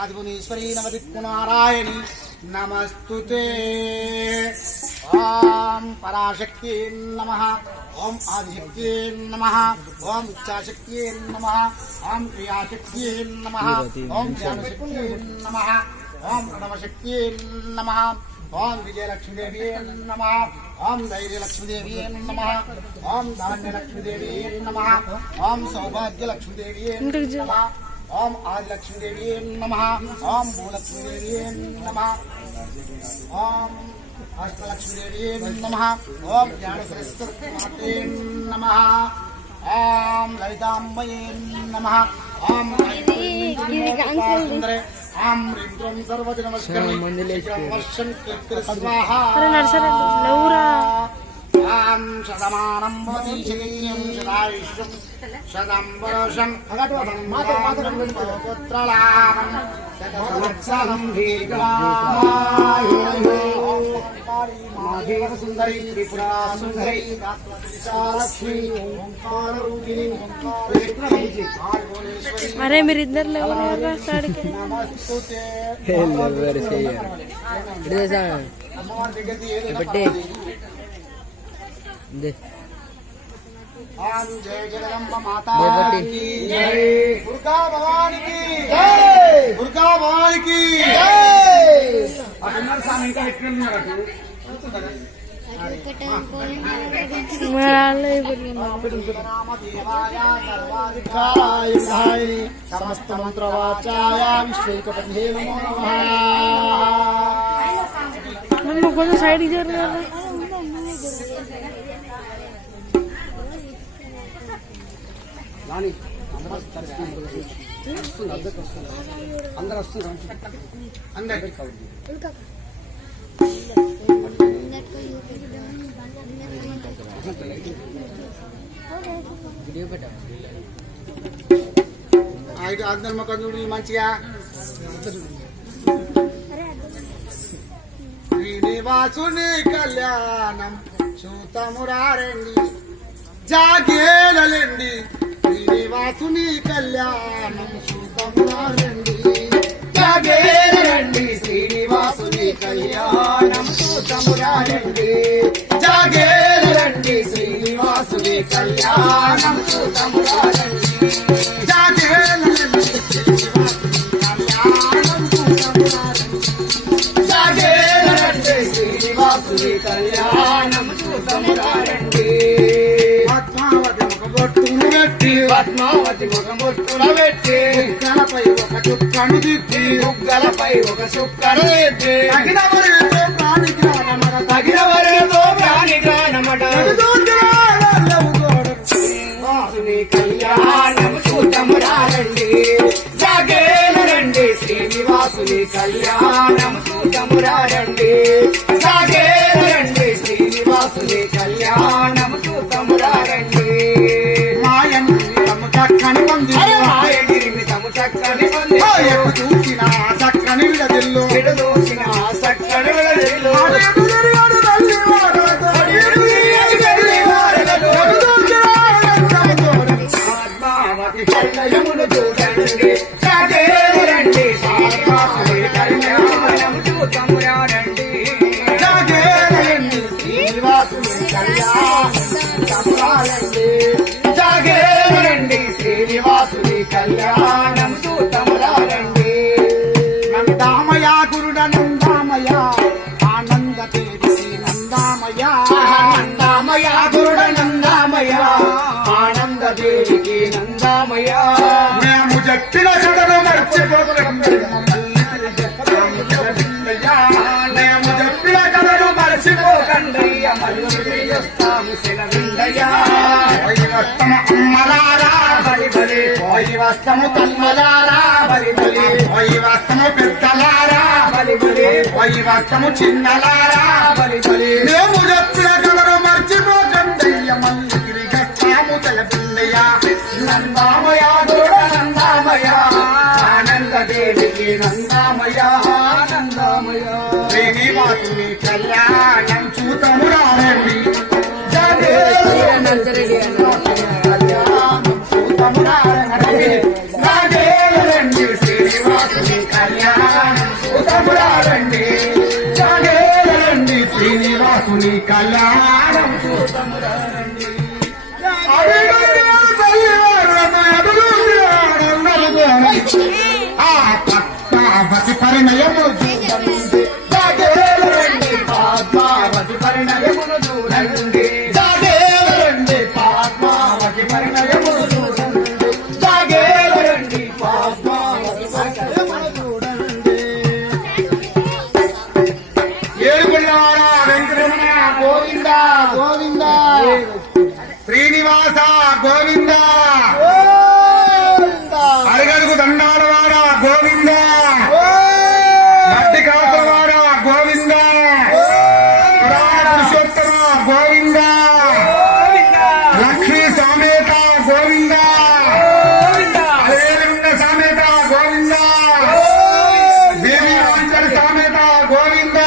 ఆదిపునీశ్వరీ నమదిక్కునారాయణి నమస్తుతే. ఓం పరాశక్తి నమః, ఓం ఆదిశక్తి నమః, ఓం ఇచ్ఛాశక్తి నమః, ఓం క్రియాశక్తి నమః, ఓం జ్ఞానశక్తి నమః, ఓం ప్రణవశక్తి నమః, ఓం విజయలక్ష్మీదేవి నమః, ఓం ధైర్యలక్ష్మీదేవి నమః, ఓం ధాన్యలక్ష్మీదేవి నమః, ఓం సౌభాగ్యలక్ష్మీదేవి నమః, ఓం ఆదిలక్ష్మీదేవి నమః, ఓం భూలక్ష్మీదేవి నమః, ఓం అష్టలక్ష్మీదేవి నమః, ఓం జ్ఞానసరస్వతీ నమః, ఓం లలితాంబయే నమః, ఓం సుందరే ఆం రింద్రం సర్వది నమస్కారం వర్షం స్వాహా. ఆం శతమానం భవతి శతేయం శతాయుష్యం శతం వరుషం పుత్రలాభం శతసంవత్సరం దీర్ఘాయుః. మాధవ సుందరి త్రిపురా సుందరి విశాలక్ష్మి ఓంకారరూపిణి అరే మీరిద్దరు నమస్తుతే. जय जगदम्बा माता की जय, दुर्गा भवानी की जय, दुर्गा भवानी की जय. अभिनव स्वामी का विक्रम न रखो समस्त मंत्रवाचाय विश्वैकपतिहे नमो नमः. साइड అందరు వస్తున్నారు. అందరు మొక్క చూడు మంచిగా. శ్రీనివాసుని కళ్యాణం చూతమురారండి జాగేలండి. శ్రీనివాసుని కళ్యాణం చూతమురారండి జాగేలండి. శ్రీనివాసుని కళ్యాణం చూతమురారండి జాగేలండి. శ్రీనివాసుని కళ్యాణం చూతమురారండి జాగేలండి. జాగేలండి. శ్రీనివాసుని కళ్యాణం చూతమురారండి. పద్మావతి ముఖముట్టున పెట్టి బుగ్గలపై ఒక చుక్కను దిద్ది బుగ్గలపై ఒక చుక్కను దిద్ది తగిన వరేతో ప్రాణిగ్రానమట తగిన వరేతో ప్రాణిగ్రానమట శ్రీనివాసుని కళ్యాణం చూతమురారండి జాగేలండి. శ్రీనివాసుని కళ్యాణం చూతమురారండి జాగేలండి. శ్రీనివాసుని కళ్యాణం చూతమురారండి. చక్కని పంది మాయగిరిమితము చక్కని పంది ఎటు చూసిన చక్కని విడదిల్లు ఎటు చూసిన చక్కని విడదిల్లు పద్మావతి కళ్యాణమును చూడండి జాగేలండి. శ్రీనివాసుని కళ్యాణం చూతమురారండి జాగేలండి. శ్రీనివాసుని కళ్యాణం చూతమురారండి జాగేలండి. శ్రీనివాసుని కళ్యాణం చూతమురారండి. నందామయ గురుడ నందామయ ఆనంద దేవి నందామయ నందామయ గురుడ నందామయ ఆనంద దేవికి నందామయ. మేము చెప్పిన కథను మర్చిపోకండి మేము చెప్పిన కథను మర్చిపోకండి మళ్ళీ వస్తాము సెలవిందయ్యా. అమ్మలారా బలి బలి పోయి వస్తము తమ్మలారా బలి బలి పోయి వస్తము పెద్దలారా బలి బలి పోయి వస్తము చిన్నలారా బలి బలి. మేము చెప్పిన కథను మర్చిపోకండయ్య మళ్ళీ తిరిగి వస్తాము తెలపిందయ్య. నందామయ దూడ నందామయ ఆనంద దేవికి నందామయ నందామయ. శ్రీనివాసుని కళ్యాణం చూతమురారండి జాగేలండి. కళ్యాణం చూసమురండి పద్మావతి పరిణయము చూడండి జాగేలండి పద్మావతి పరిణయమును చూడండి జాగేలండి పద్మావతి పరిణయమును చూడండి జాగేలండి పద్మావతి పరిణయమును చూడండి ఏడుగుళ్ళవాడ వెంకటరమణ గోవింద గోవింద శ్రీనివాస గోవింద అరగడుగు దండాలవాడ గోవింద మట్టి కాసలవాడ గోవింద పురుషోత్తమ గోవింద లక్ష్మీ సమేత గోవింద అదేవిధంగా సమేత గోవింద దేవి ఆంజలి సమేత గోవింద